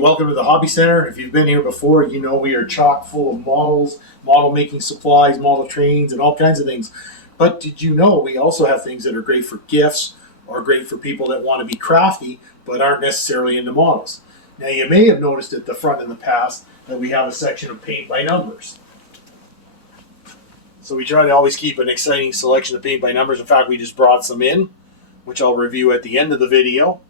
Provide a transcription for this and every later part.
welcome to the Hobby Center. If you've been here before, you know we are chock full of models, model making supplies, model trains, and all kinds of things. But did you know we also have things that are great for gifts or great for people that want to be crafty but aren't necessarily into models? Now, you may have noticed at the front in the past that we have a section of paint by numbers. So we try to always keep an exciting selection of paint by numbers. In fact, we just brought some in, which I'll review at the end of the video.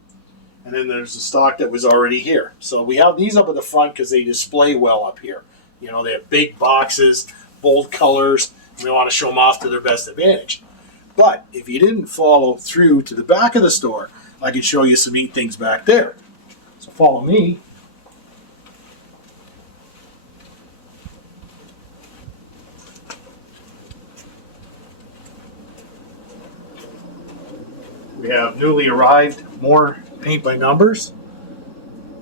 And then there's the stock that was already here. So we have these up at the front because they display well up here. You know, they have big boxes, bold colors, and we want to show them off to their best advantage. But if you didn't follow through to the back of the store, I could show you some neat things back there. So follow me. We have newly arrived more paint by numbers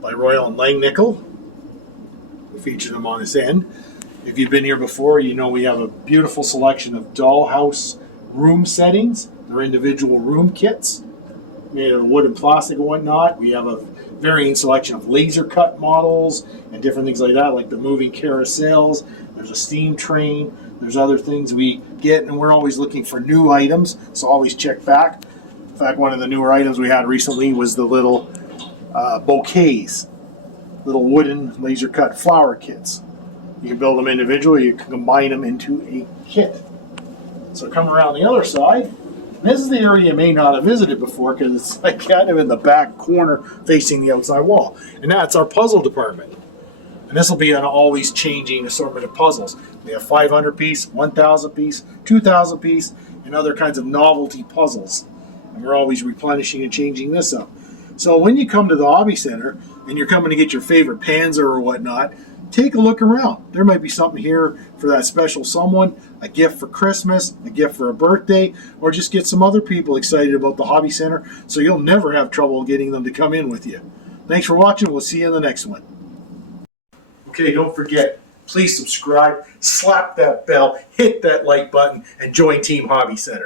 by Royal and Langnickel. We feature them on this end. If you've been here before, you know we have a beautiful selection of dollhouse room settings. They're individual room kits made of wood and plastic and whatnot. We have a varying selection of laser cut models and different things like that, like the moving carousels. There's a steam train. There's other things we get, and we're always looking for new items, so always check back. In fact, one of the newer items we had recently was the little bouquets, little wooden laser cut flower kits. You can build them individually, you can combine them into a kit. So come around the other side. This is the area you may not have visited before because it's like kind of in the back corner facing the outside wall. And that's our puzzle department. And this will be an always changing assortment of puzzles. We have 500 piece, 1,000 piece, 2,000 piece, and other kinds of novelty puzzles. And we're always replenishing and changing this up. So when you come to the Hobby Center and you're coming to get your favorite Panzer or whatnot, take a look around. There might be something here for that special someone, a gift for Christmas, a gift for a birthday, or just get some other people excited about the Hobby Center so you'll never have trouble getting them to come in with you. Thanks for watching. We'll see you in the next one. Okay, don't forget, please subscribe, slap that bell, hit that like button, and join Team Hobby Center.